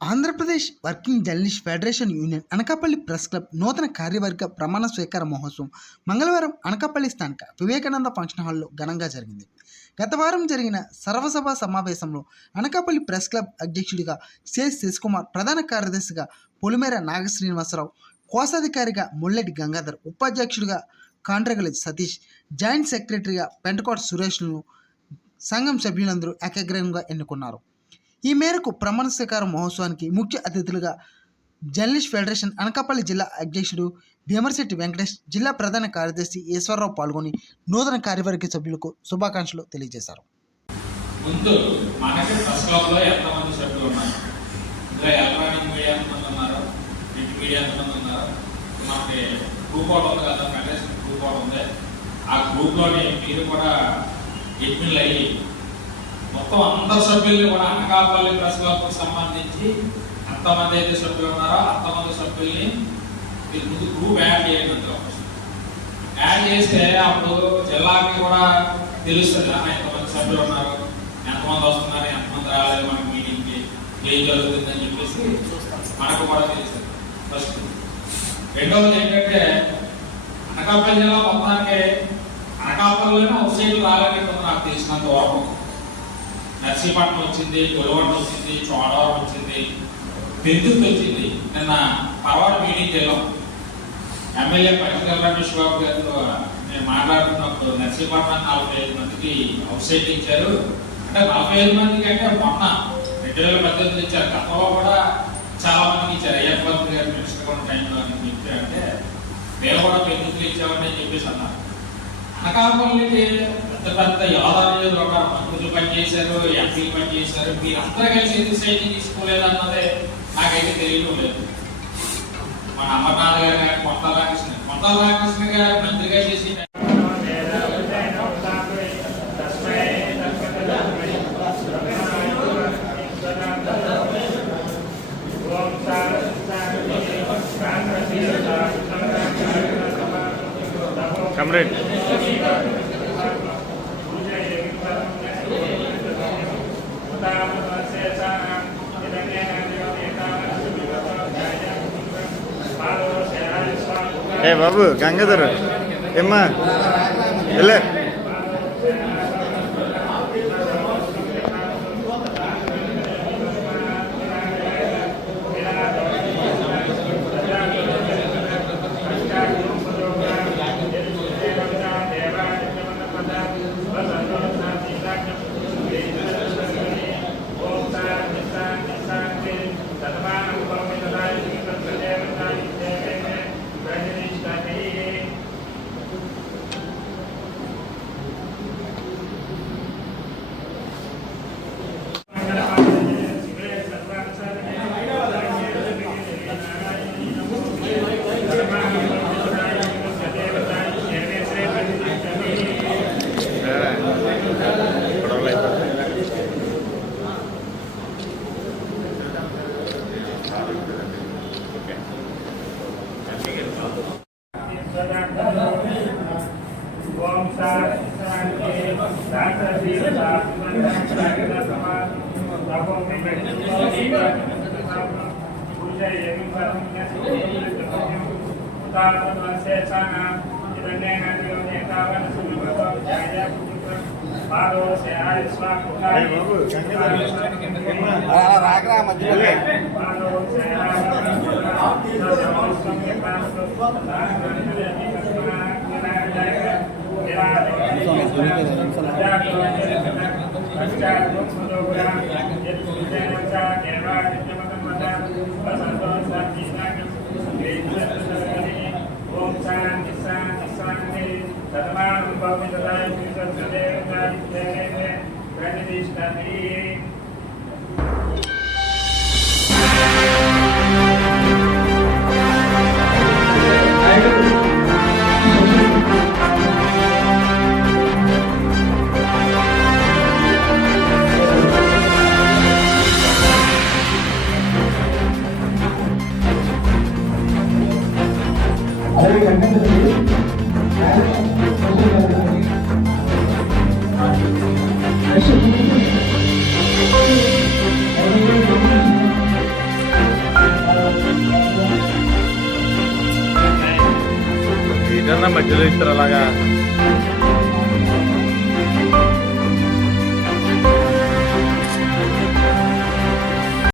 Andhra Pradesh working journalist federation union Anakapalli press club నూతన కార్యవర్గ ప్రమాణ స్వీకార మహోత్సవం మంగళవారం అనకాపల్లి స్థానిక వివేకానంద ఫంక్షన్ హాల్లో ఘనంగా జరిగింది. గత వారం జరిగిన సర్వసభ సమావేశంలో అనకాపల్లి ప్రెస్ క్లబ్ అధ్యక్షుడిగా సి శశికుమార్, ప్రధాన కార్యదర్శిగా పొలిమేర నాగశ్రీనివాసరావు, కోశాధికారిగా ముల్లెటి గంగాధర్, ఉపాధ్యక్షుడిగా కాండ్రగలి సతీష్, జాయింట్ సెక్రటరీగా పెంటకోట సురేష్లను సంఘం సభ్యులందరూ ఏకగ్రీవంగా ఎన్నుకున్నారు. ఈ మేరకు ప్రమాణ స్వీకార మహోత్సవానికి ముఖ్య అతిథులుగా జర్నలిస్ట్ ఫెడరేషన్ అనకాపల్లి జిల్లా అధ్యక్షుడు భీమర్శెట్టి వెంకటేష్, జిల్లా ప్రధాన కార్యదర్శి ఈశ్వరరావు పాల్గొని నూతన కార్యవర్గ సభ్యులకు శుభాకాంక్షలు తెలియజేశారు. ముందు మనకి ప్రెస్ క్లబ్లో ఎంతమంది సభ్యులు ఉన్నారు, ఇలా ఎలక్ట్రానిక్ మీడియా ఎంతమంది ఉన్నారు, ప్రింట్ మీడియా ఎంతమంది ఉన్నారు, మనకి గ్రూప్ అవుట్ ఉంది కదా, ఫెడరేషన్ గ్రూప్ అవుట్ ఉంది. ఆ గ్రూప్లోని మీరు కూడా అడ్మిన్లు అయ్యి మొత్తం అందరు సభ్యుల్ని కూడా అనకాపల్లి ప్రెస్ క్లబ్కు సంబంధించి ఎంతమంది అయితే సభ్యులు ఉన్నారో అంతమంది సభ్యుల్ని మీరు ముందు గ్రూప్ యాడ్ చేయండి. యాడ్ చేస్తే అప్పుడు జిల్లాకి కూడా తెలుస్తుంది ఎంతమంది సభ్యులు ఉన్నారు, ఎంతమంది వస్తున్నారు, ఎంతమంది రాలేదు, మనకి మీటింగ్కి ఏం జరుగుతుందని చెప్పేసి మనకు కూడా తెలుస్తుంది. ఫస్ట్ రెండవది ఏంటంటే అనకాపల్లి జిల్లా మొత్తానికి అనకాపల్లిలోనే అవుట్సైడ్లు రాలేకపోతుంది. నాకు తెలిసినంత వరకు నర్సీపట్నం వచ్చింది, గొలవడం వచ్చింది, చోడవరం వచ్చింది, పెందుకు వచ్చింది. నిన్న పర్వాడ మీటింగ్కి వెళ్ళాం. ఎమ్మెల్యే పట్టికల్ రమేష్ బాబు గారితో నేను మాట్లాడుతున్నప్పుడు నర్సీపట్నం 45 మందికి అవుట్సైడ్ ఇచ్చారు. అంటే 45 మందికి అంటే మొన్న 2018 ఇచ్చారు, గతంలో కూడా చాలా మందికి ఇచ్చారు. అయ్యప్ప గారు మినిస్టర్ కూడా టైంలో చెప్పారు. అంటే మేము కూడా పెందుకు ఇచ్చామని చెప్పేసి అన్నారు. అనకాపల్లికి పెద్ద పెద్ద యోధాలు ఒక మంత్రులు పనిచేశారు, ఎంపీలు పనిచేశారు. మీరందరూ కలిసి ఎందుకు సైకిల్ తీసుకోలేదు అన్నదే నాకైతే తెలియడం లేదు. మన అమర్నాథ్ గారు కానీ కొంతల రామకృష్ణ గారు మంత్రిగా చేసి కమ్రేడ్ ఏ బాబు గంగాధర్ ఏమ్మా వెళ్ళే రాకరా మధ్యలో ఏంటన్నా మధ్యలో ఇస్తారు అలాగా